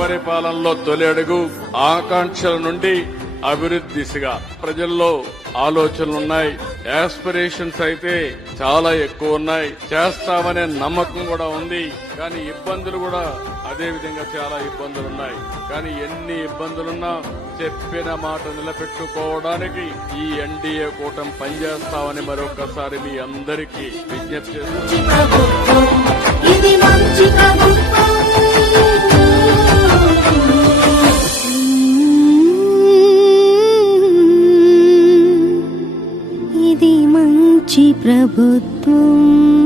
పరిపాలనలో తొలి అడుగు ఆకాంక్షల నుండి అభివృద్ధి దిశగా ప్రజల్లో ఆలోచనలున్నాయి యాస్పిరేషన్స్ అయితే చాలా ఎక్కువ ఉన్నాయి చేస్తామనే నమ్మకం కూడా ఉంది కానీ ఇబ్బందులు కూడా అదే విధంగా చాలా ఇబ్బందులున్నాయి కానీ ఎన్ని ఇబ్బందులున్నా చెప్పిన మాట నిలబెట్టుకోవడానికి ఈ ఎన్డీఏ కూటమి పనిచేస్తామని మరొకసారి మీ అందరికీ విజ్ఞప్తి చేస్తున్నారు जि